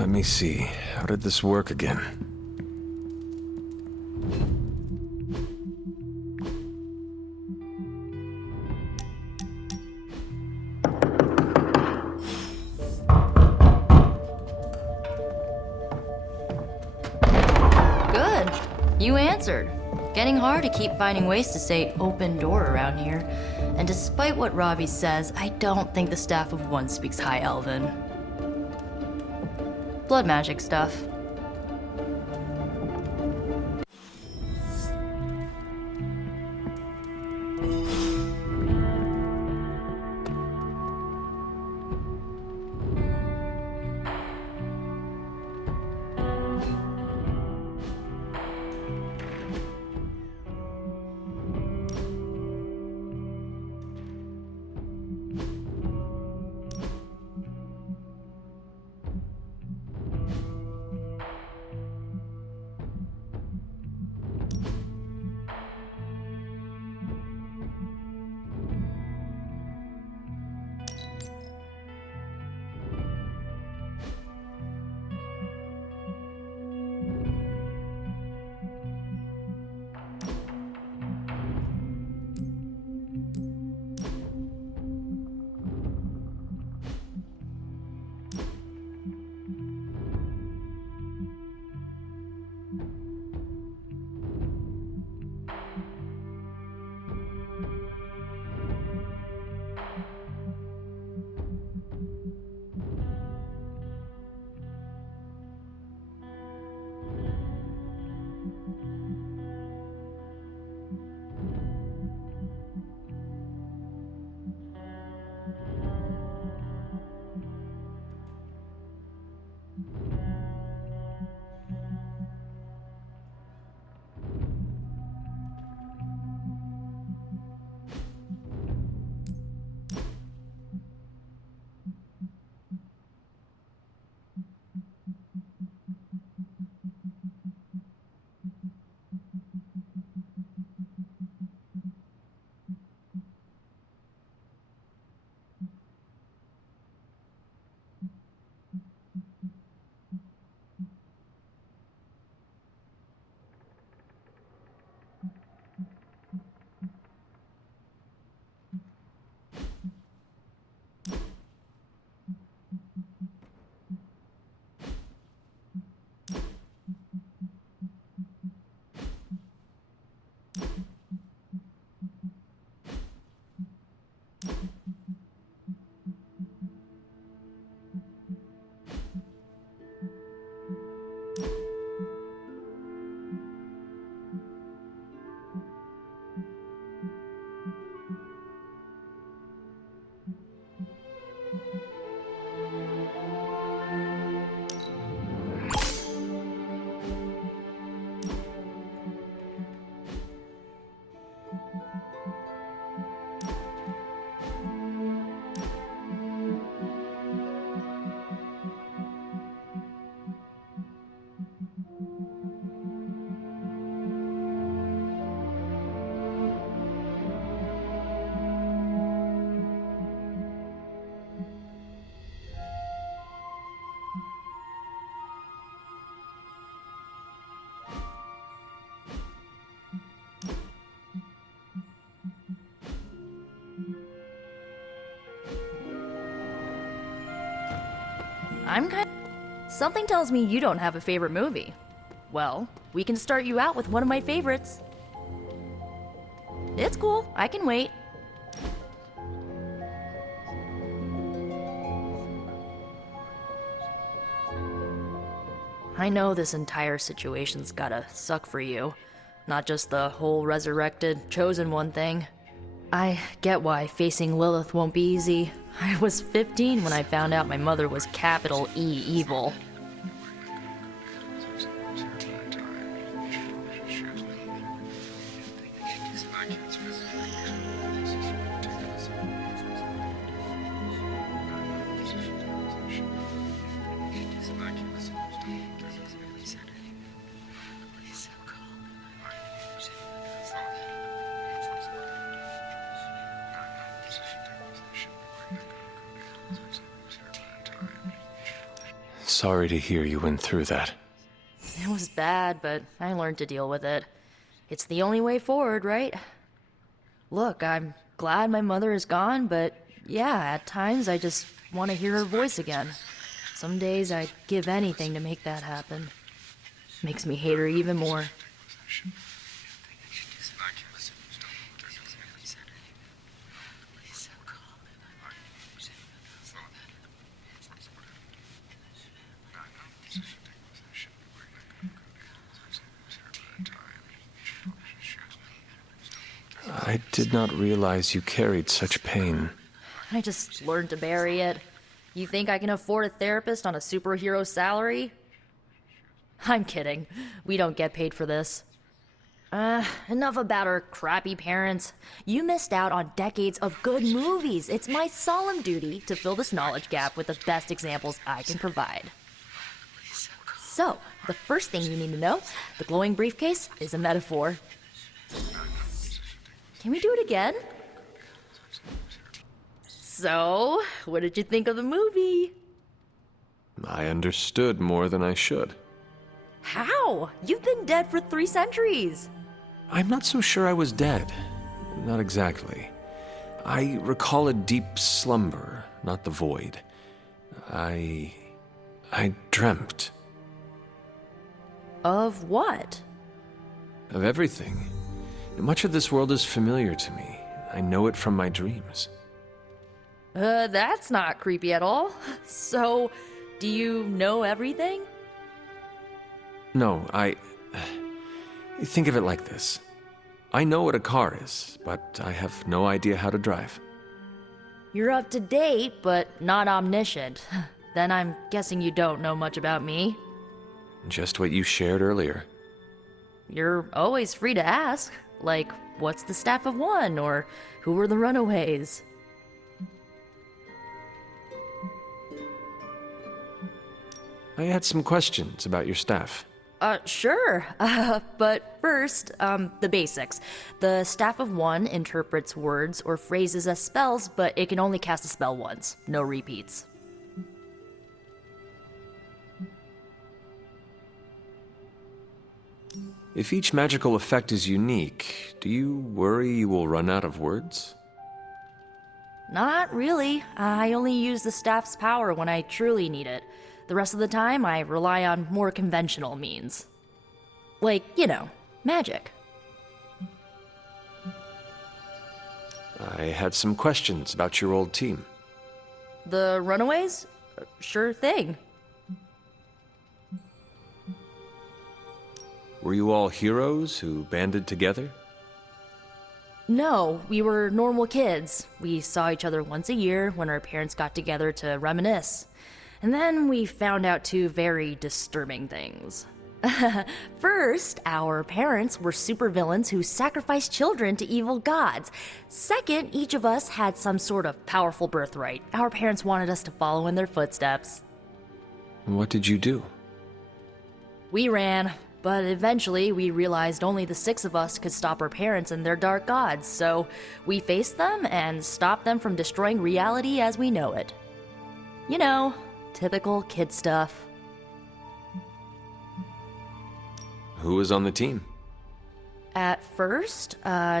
let me see. How did this work again? Good. You answered. Getting hard to keep finding ways to say open door around here. And despite what Robbie says, I don't think the staff of one speaks High Elven. Blood magic stuff. Something tells me you don't have a favorite movie. Well, we can start you out with one of my favorites. It's cool, I can wait. I know this entire situation's gotta suck for you. Not just the whole resurrected, chosen one thing. I get why facing Lilith won't be easy. I was 15 when I found out my mother was capital E evil. sorry to hear you went through that. It was bad, but I learned to deal with it. It's the only way forward, right? Look, I'm glad my mother is gone, but yeah, at times I just want to hear her voice again. Some days I'd give anything to make that happen. Makes me hate her even more. I did not realize you carried such pain. I just learned to bury it. You think I can afford a therapist on a superhero salary? I'm kidding. We don't get paid for this. Enough about our crappy parents. You missed out on decades of good movies. It's my solemn duty to fill this knowledge gap with the best examples I can provide. So, the first thing you need to know, the glowing briefcase is a metaphor. Can we do it again? So, what did you think of the movie? I understood more than I should. How? You've been dead for 3 centuries. I'm not so sure I was dead. Not exactly. I recall a deep slumber, not the void. I dreamt. Of what? Of everything. Much of this world is familiar to me. I know it from my dreams. That's not creepy at all. So, do you know everything? No, think of it like this. I know what a car is, but I have no idea how to drive. You're up to date, but not omniscient. Then I'm guessing you don't know much about me. Just what you shared earlier. You're always free to ask. Like, what's the staff of one? Or who were the runaways? I had some questions about your staff. Sure. But first, the basics. The staff of one interprets words or phrases as spells, but it can only cast a spell once. No repeats. If each magical effect is unique, do you worry you will run out of words? Not really. I only use the staff's power when I truly need it. The rest of the time, I rely on more conventional means. Like, magic. I had some questions about your old team. The runaways? Sure thing. Were you all heroes who banded together? No, we were normal kids. We saw each other once a year when our parents got together to reminisce. And then we found out 2 very disturbing things. First, our parents were supervillains who sacrificed children to evil gods. Second, each of us had some sort of powerful birthright. Our parents wanted us to follow in their footsteps. What did you do? We ran, but eventually we realized only the 6 of us could stop our parents and their dark gods, so we faced them and stopped them from destroying reality as we know it. Typical kid stuff. Who was on the team? At first,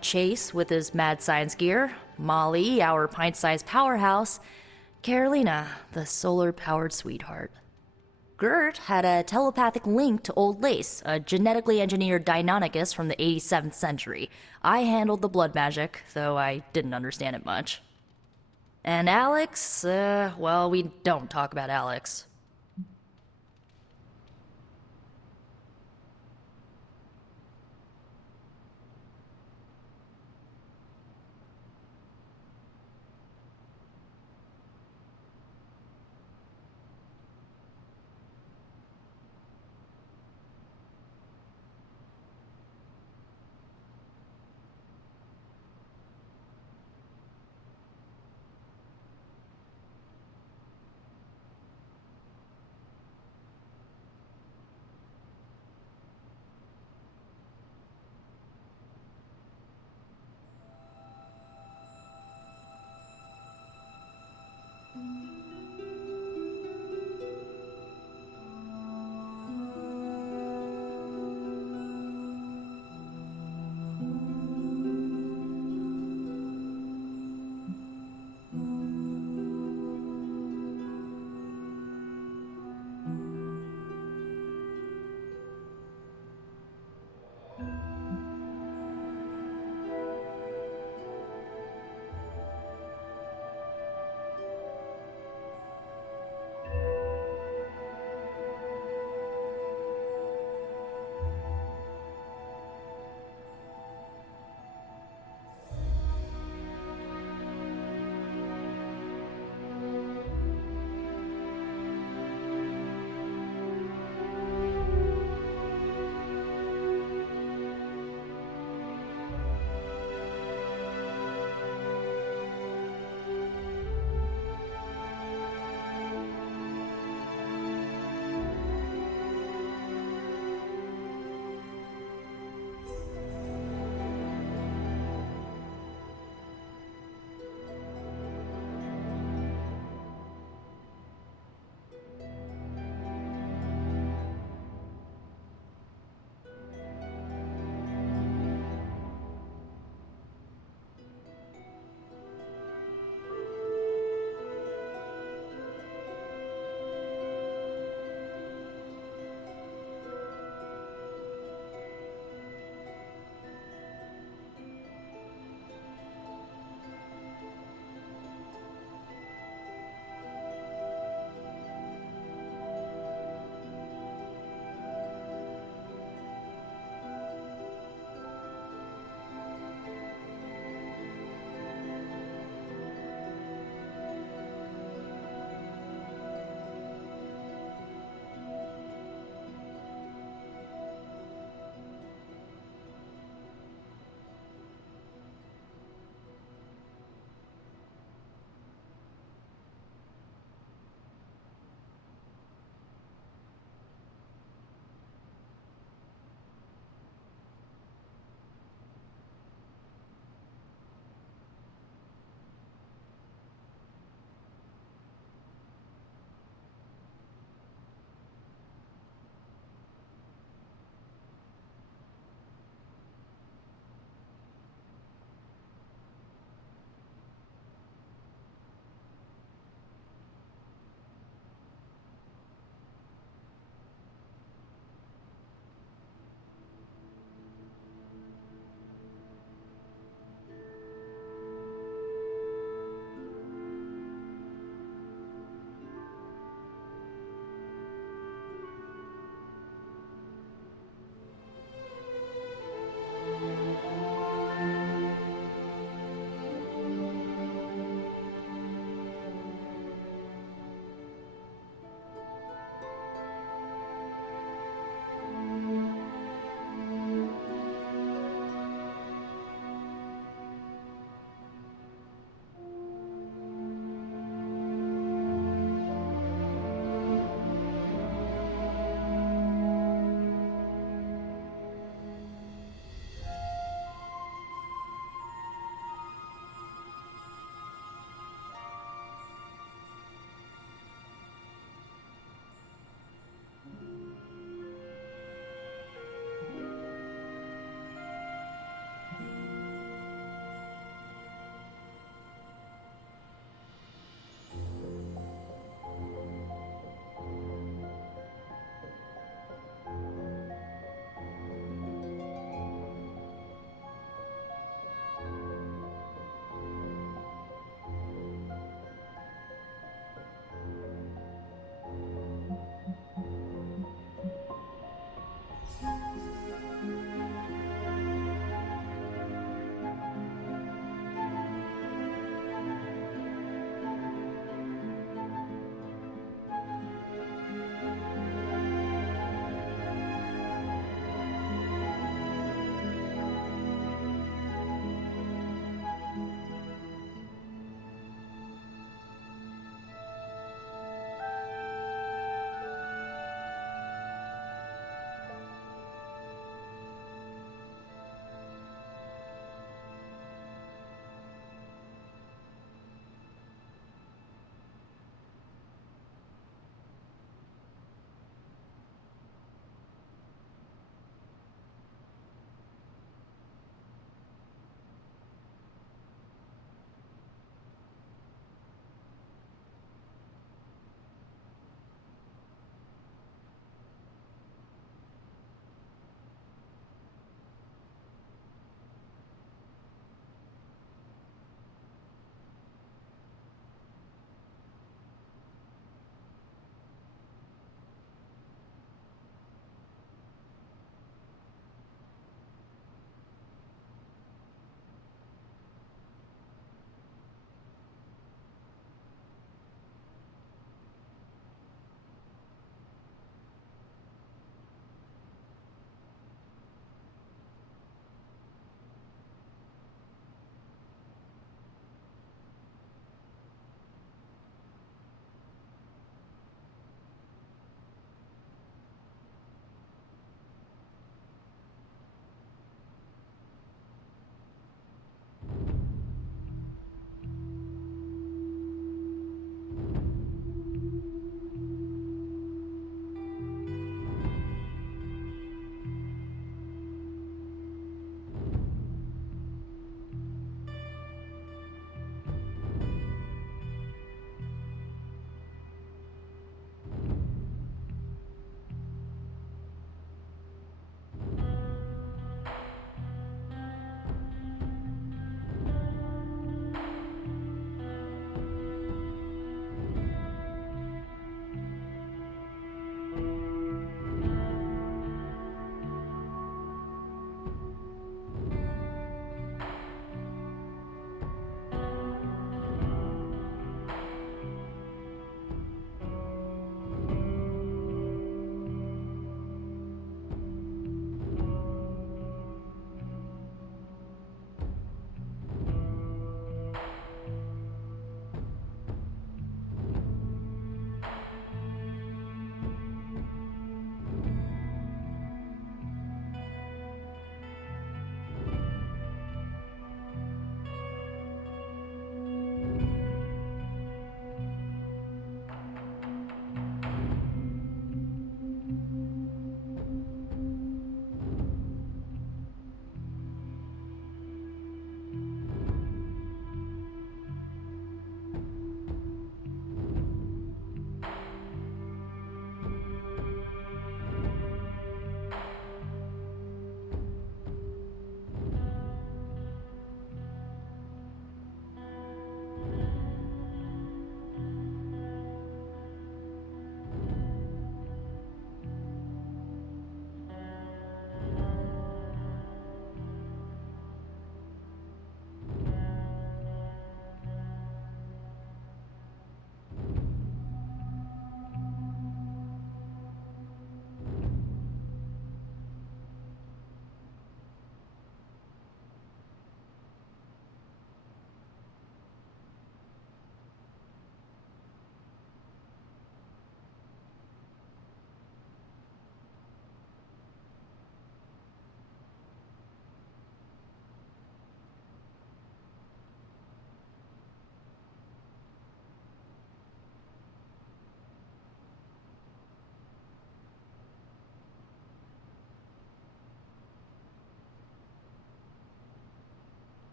Chase with his mad science gear, Molly, our pint-sized powerhouse, Carolina, the solar-powered sweetheart. Gert had a telepathic link to Old Lace, a genetically engineered Deinonychus from the 87th century. I handled the blood magic, though I didn't understand it much. And Alex, well, we don't talk about Alex.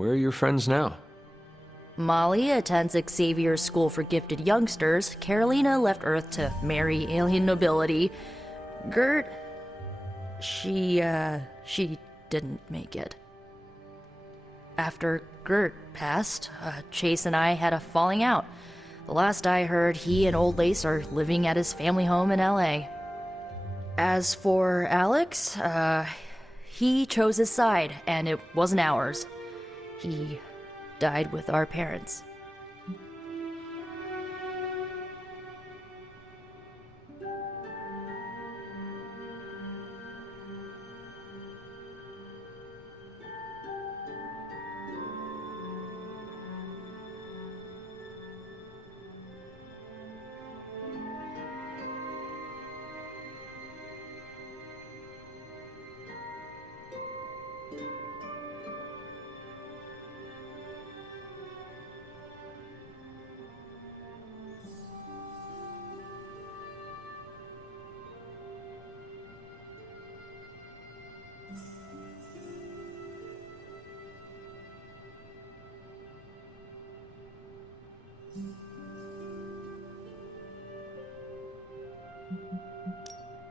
where are your friends now? Molly attends Xavier's School for Gifted Youngsters. Carolina left Earth to marry alien nobility. Gert, she didn't make it. After Gert passed, Chase and I had a falling out. The last I heard, he and Old Lace are living at his family home in LA. As for Alex, he chose his side, and it wasn't ours. He died with our parents.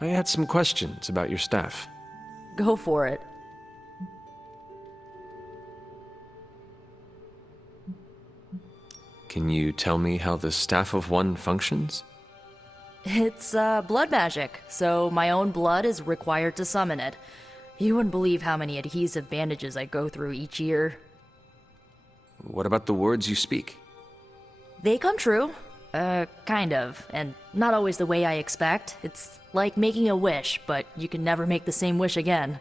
I had some questions about your staff. Go for it. Can you tell me how the Staff of One functions? It's blood magic, so my own blood is required to summon it. You wouldn't believe how many adhesive bandages I go through each year. What about the words you speak? They come true. Kind of, and not always the way I expect. It's like making a wish, but you can never make the same wish again.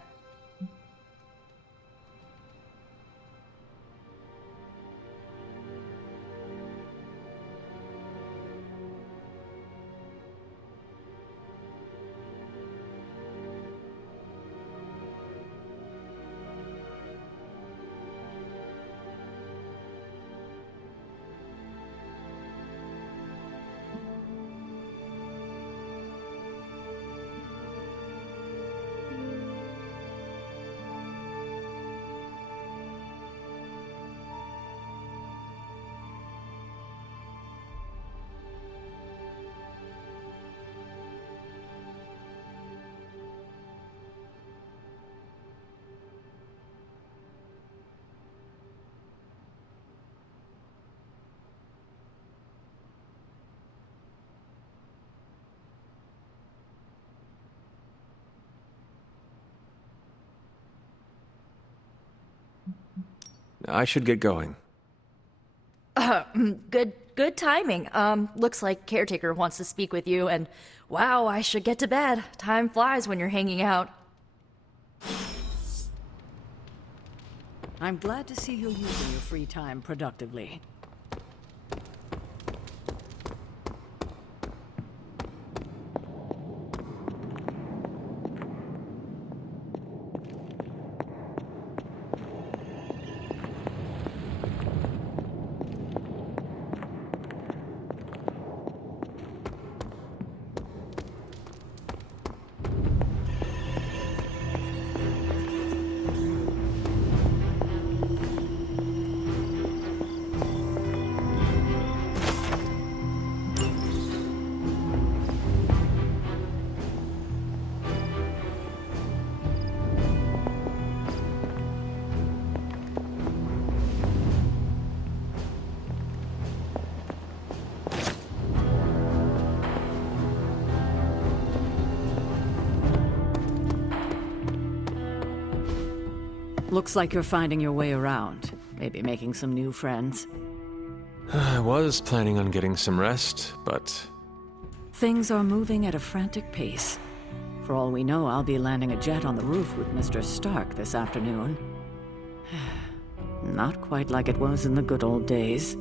I should get going. Good timing. Looks like Caretaker wants to speak with you, and wow, I should get to bed. Time flies when you're hanging out. I'm glad to see you using your free time productively. Looks like you're finding your way around. Maybe making some new friends. I was planning on getting some rest, but... Things are moving at a frantic pace. For all we know, I'll be landing a jet on the roof with Mr. Stark this afternoon. Not quite like it was in the good old days.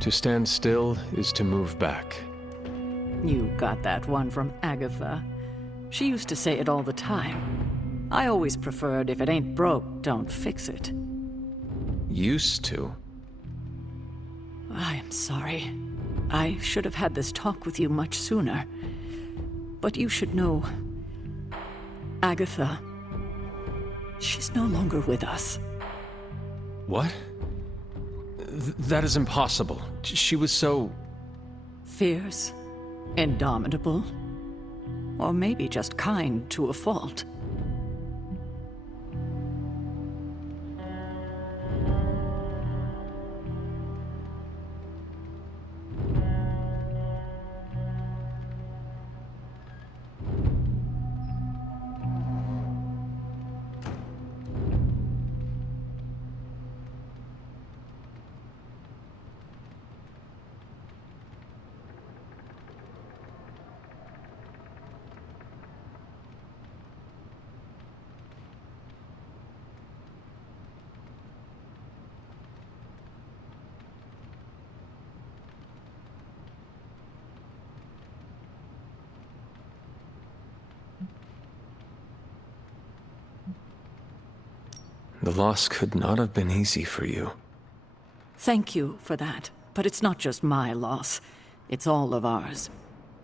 To stand still is to move back. You got that one from Agatha. She used to say it all the time. I always preferred if it ain't broke, don't fix it. Used to? I am sorry. I should have had this talk with you much sooner. But you should know... Agatha... she's no longer with us. What? That is impossible. She was so... Fierce, indomitable, or maybe just kind to a fault. The loss could not have been easy for you. Thank you for that, but it's not just my loss. It's all of ours.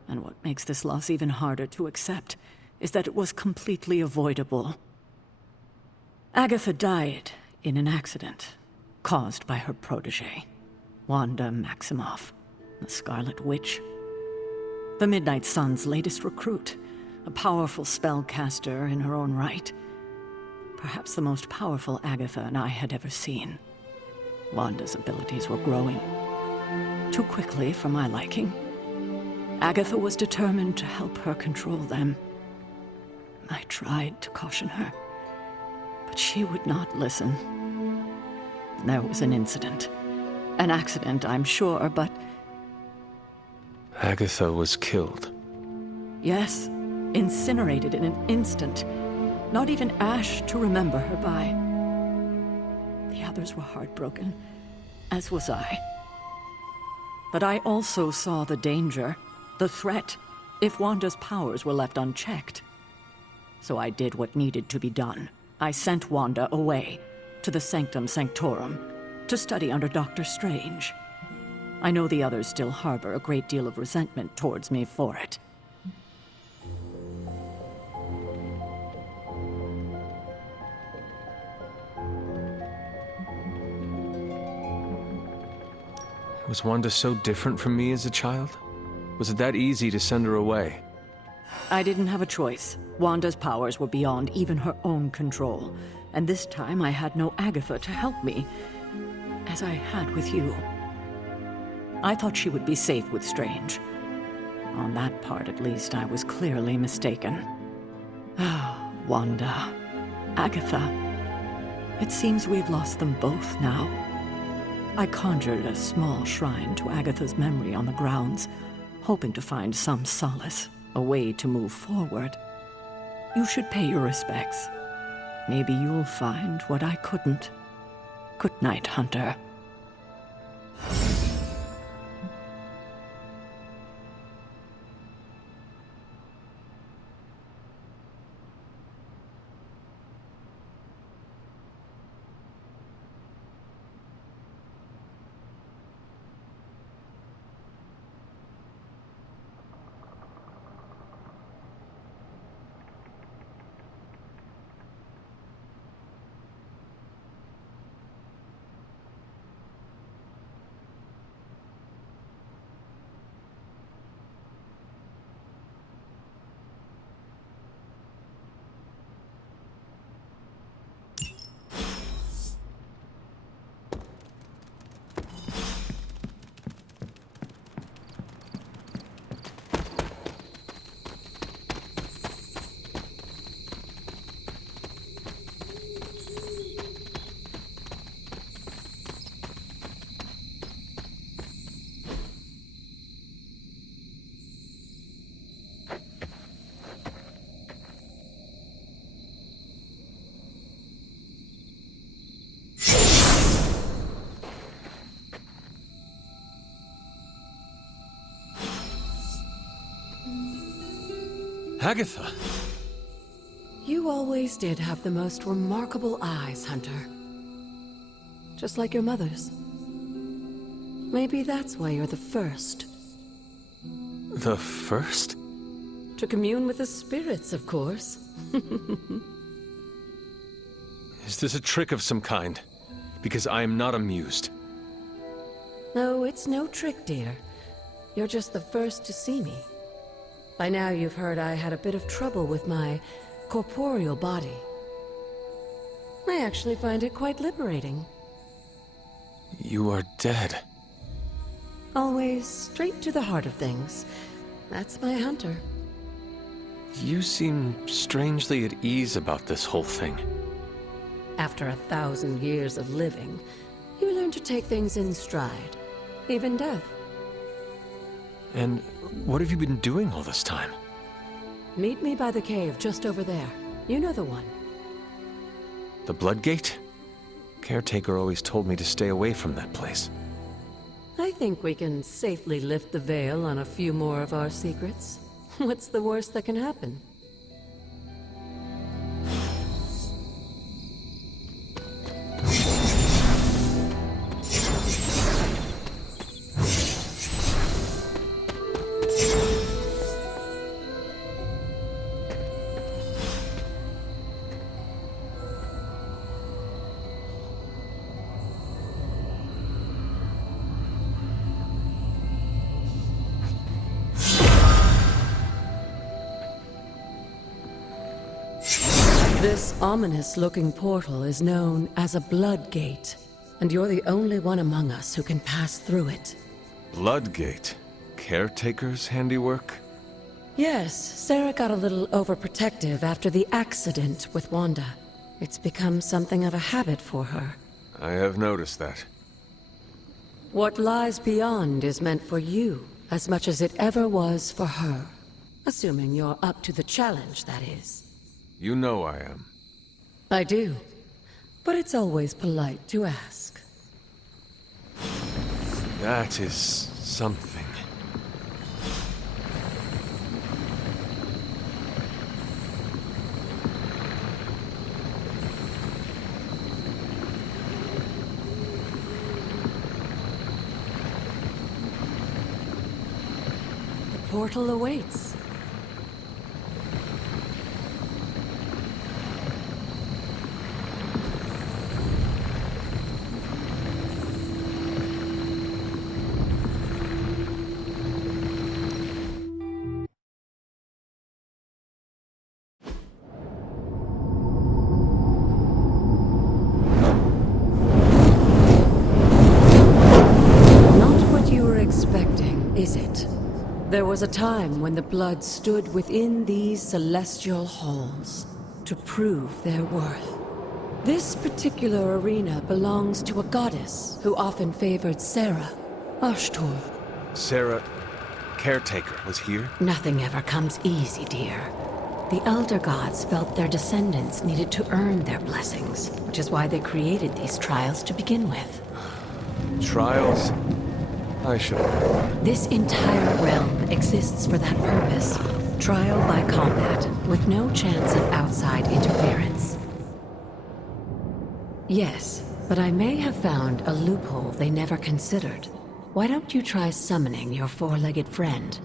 And what makes this loss even harder to accept is that it was completely avoidable. Agatha died in an accident caused by her protege, Wanda Maximoff, the Scarlet Witch. The Midnight Sun's latest recruit, a powerful spellcaster in her own right. Perhaps the most powerful Agatha and I had ever seen. Wanda's abilities were growing. Too quickly for my liking. Agatha was determined to help her control them. I tried to caution her, but she would not listen. There was an incident. An accident, I'm sure, but... Agatha was killed. Yes, incinerated in an instant. Not even ash to remember her by. The others were heartbroken, as was I. But I also saw the danger, the threat, if Wanda's powers were left unchecked. So I did what needed to be done. I sent Wanda away, to the Sanctum Sanctorum, to study under Dr. Strange. I know the others still harbor a great deal of resentment towards me for it. Was Wanda so different from me as a child? Was it that easy to send her away? I didn't have a choice. Wanda's powers were beyond even her own control. And this time I had no Agatha to help me, as I had with you. I thought she would be safe with Strange. On that part, at least, I was clearly mistaken. Ah, Wanda. Agatha. It seems we've lost them both now. I conjured a small shrine to Agatha's memory on the grounds, hoping to find some solace, a way to move forward. You should pay your respects. Maybe you'll find what I couldn't. Good night, Hunter. Agatha! You always did have the most remarkable eyes, Hunter. Just like your mother's. Maybe that's why you're the first. The first? To commune with the spirits, of course. Is this a trick of some kind? Because I am not amused. No, it's no trick, dear. You're just the first to see me. By now you've heard I had a bit of trouble with my corporeal body. I actually find it quite liberating. You are dead. Always straight to the heart of things. That's my Hunter. You seem strangely at ease about this whole thing. After 1,000 years of living, you learn to take things in stride. Even death. And what have you been doing all this time? Meet me by the cave just over there. You know the one. The Bloodgate? Caretaker always told me to stay away from that place. I think we can safely lift the veil on a few more of our secrets. What's the worst that can happen? This ominous-looking portal is known as a Bloodgate, and you're the only one among us who can pass through it. Bloodgate? Caretaker's handiwork? Yes, Sarah got a little overprotective after the accident with Wanda. It's become something of a habit for her. I have noticed that. What lies beyond is meant for you, as much as it ever was for her. Assuming you're up to the challenge, that is. You know I am. I do. But it's always polite to ask. That is something. The portal awaits. Is it? There was a time when the blood stood within these celestial halls to prove their worth. This particular arena belongs to a goddess who often favored Sarah, Ashtor. Sarah, Caretaker, was here? Nothing ever comes easy, dear. The Elder Gods felt their descendants needed to earn their blessings, which is why they created these trials to begin with. Trials? I should have. This entire realm exists for that purpose. Trial by combat, with no chance of outside interference. Yes, but I may have found a loophole they never considered. Why don't you try summoning your four-legged friend?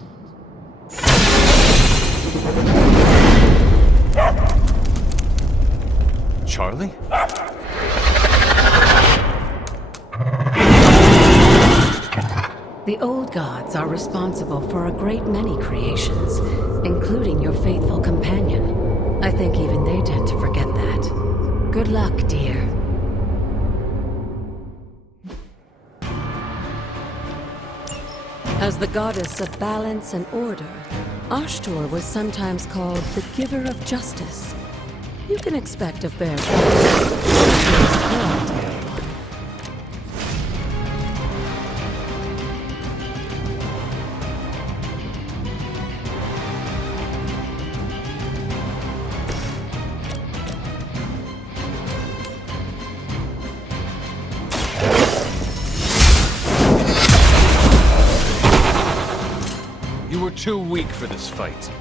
Charlie? The old gods are responsible for a great many creations, including your faithful companion. I think even they tend to forget that. Good luck, dear. As the goddess of balance and order, Ashtor was sometimes called the giver of justice. You can expect a fair fight. You were too weak for this fight.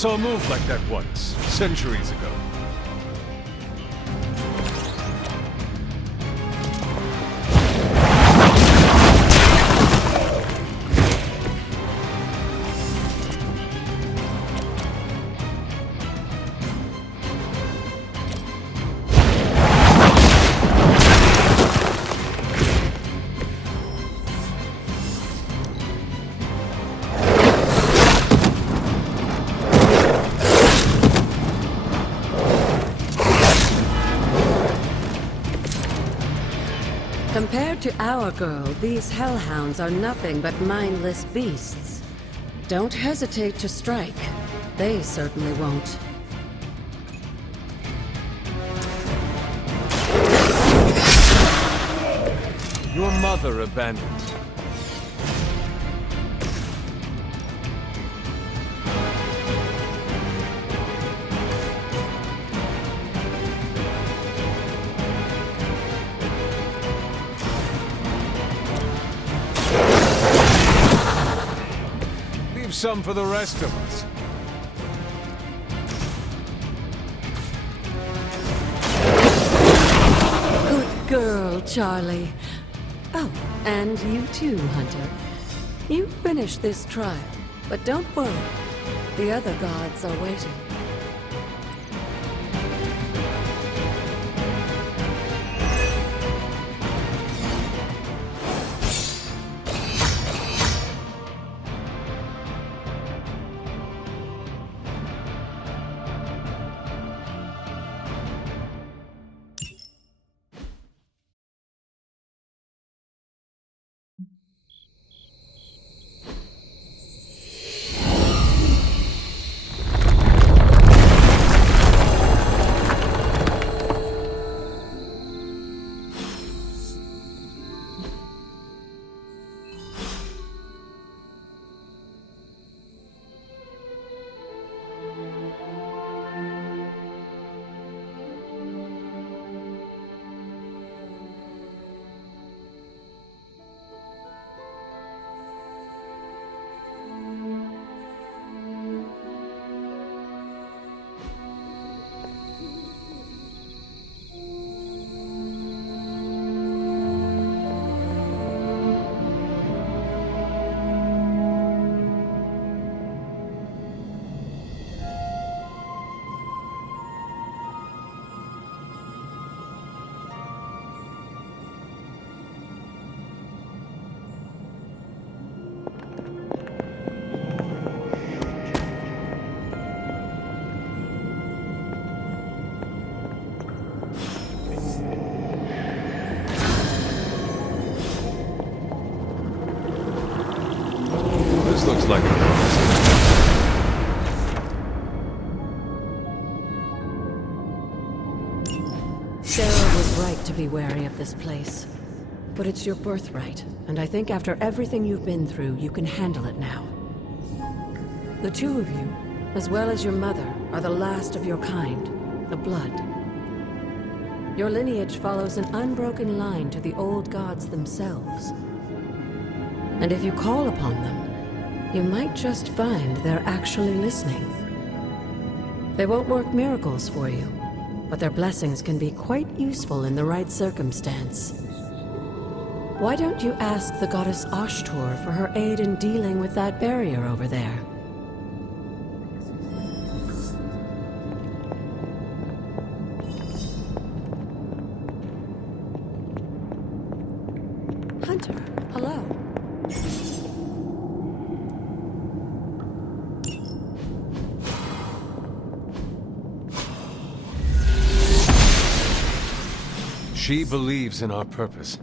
saw a move like that once, centuries ago. Compared to our girl, these hellhounds are nothing but mindless beasts. Don't hesitate to strike. They certainly won't. Your mother abandoned you. Leave some for the rest of us. Good girl, Charlie. Oh, and you too, Hunter. You finished this trial, but don't worry. The other gods are waiting. This looks like a Sarah was right to be wary of this place. But it's your birthright, and I think after everything you've been through, you can handle it now. The two of you, as well as your mother, are the last of your kind, the Blood. Your lineage follows an unbroken line to the old gods themselves. And if you call upon them, you might just find they're actually listening. They won't work miracles for you, but their blessings can be quite useful in the right circumstance. Why don't you ask the goddess Ashtur for her aid in dealing with that barrier over there? Hunter, hello. She believes in our purpose.